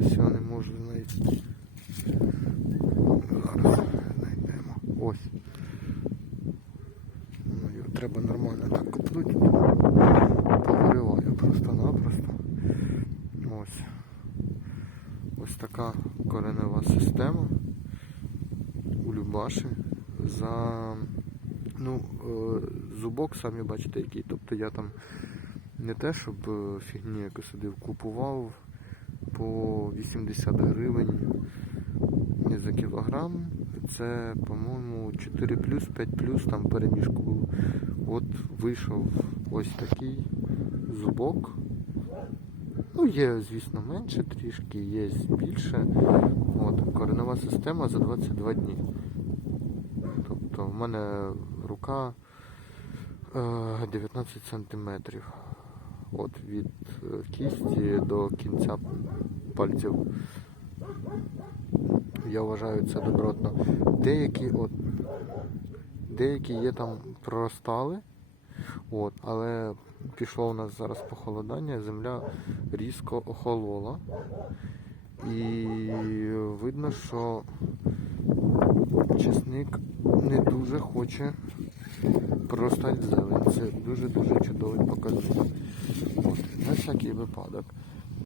Щось я не можу знайти. Зараз знайдемо. Ось. Ну, його треба нормально так копнути. Повириваю просто-напросто. Ось. Ось така коренева система у Любаші. За ну, е, зубок, самі бачите який. Тобто я там не те, щоб е, фігні якось сидив, купував по 80 гривень не за кілограм. Це, по-моєму, 4 плюс, 5 плюс, там переміжку. От вийшов ось такий зубок. Ну, є, звісно, менше трішки, є більше. От, коренова система за 22 дні. Тобто в мене рука е, 19 сантиметрів. От від е, кісті до кінця пальців. Я вважаю це добротно. Деякі от деякі є там проростали, от, але пішло у нас зараз похолодання, земля різко охолола. І видно, що чесник не дуже хоче в зелень. Це дуже-дуже чудовий показник. От, на всякий випадок.